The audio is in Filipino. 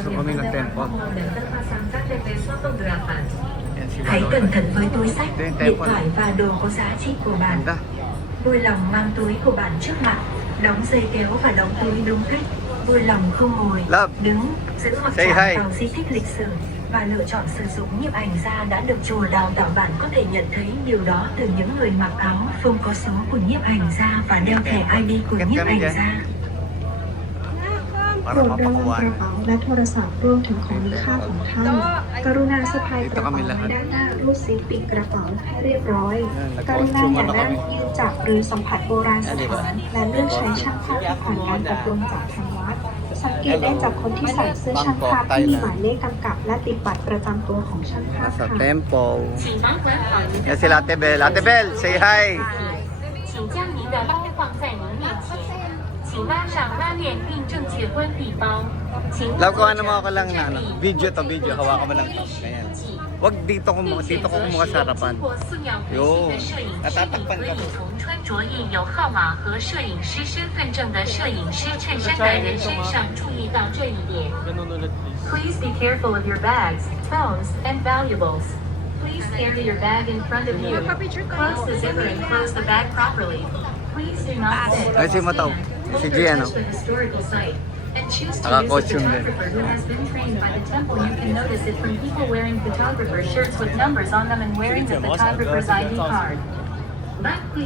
Pasok kami ng temple. Yan sila Hãy Lord. cẩn thận với túi sách, Ito yung điện temple. thoại và đồ có giá trị của bạn. Ganda. Vui lòng mang túi của bạn trước mặt, đóng dây kéo và đóng túi đúng cách. Vui lòng không ngồi, Love. đứng, giữ hoặc Say chạm hi. vào di tích lịch sử và lựa chọn sử dụng nhiếp ảnh gia đã được chùa đào tạo. Bạn có thể nhận thấy điều đó từ những người mặc áo phông có số của nhiếp ảnh gia và đeo thẻ ID của nhiếp ảnh gia. Para โปรดระวัง mapakuha. กระเป๋าและโทรศัพท์รวมถึงของมีค่าของท่าน กรุณาสะพายกระเป๋าไว้ด้านหน้ารูดซิปปิดกระเป๋าให้เรียบร้อย กรุณาอย่านั่งยืนจับหรือสัมผัสโบราณสถานและเลือกใช้ช่างภาพที่ผ่านการอบรมจากทางวัด สังเกตได้จากคนที่ใส่เสื้อช่างภาพที่มีหมายเลขกำกับและติดบัตรประจำตัวของช่างภาพ Nasa ค่ะ temple. 请帮关好您的 Yan sila Ate Bel. Ate Bel, say hi. 请将您的包放在您面前，请拉上拉链并正确关闭包。请勿 Love ko 坐 ano 着 mo ako lang na 站 ano. 立 Video to video. Hawakan mo lang to. Ganyan. Wag dito ko 并 dito 选 ko 择 kumuha 使 sa 用 harapan. 经过4秒回 Yun. 形的摄影师， Natatakpan 你 ka 可以 po. 从穿着印有号码和摄影师身份证的摄影师衬衫的人身上注意到这一点。Please be careful of your bags, phones, and valuables. Please carry your bag in front of you. Close the zipper and close the bag properly. Please do not sit Ay, si or Mataw. stand Si over G, ano? touch the historical site. And choose to use a Naka-costume din. photographer who has been trained by the temple. You can notice it from people wearing photographer shirts with numbers on them and wearing the photographer's ID card. Back, please.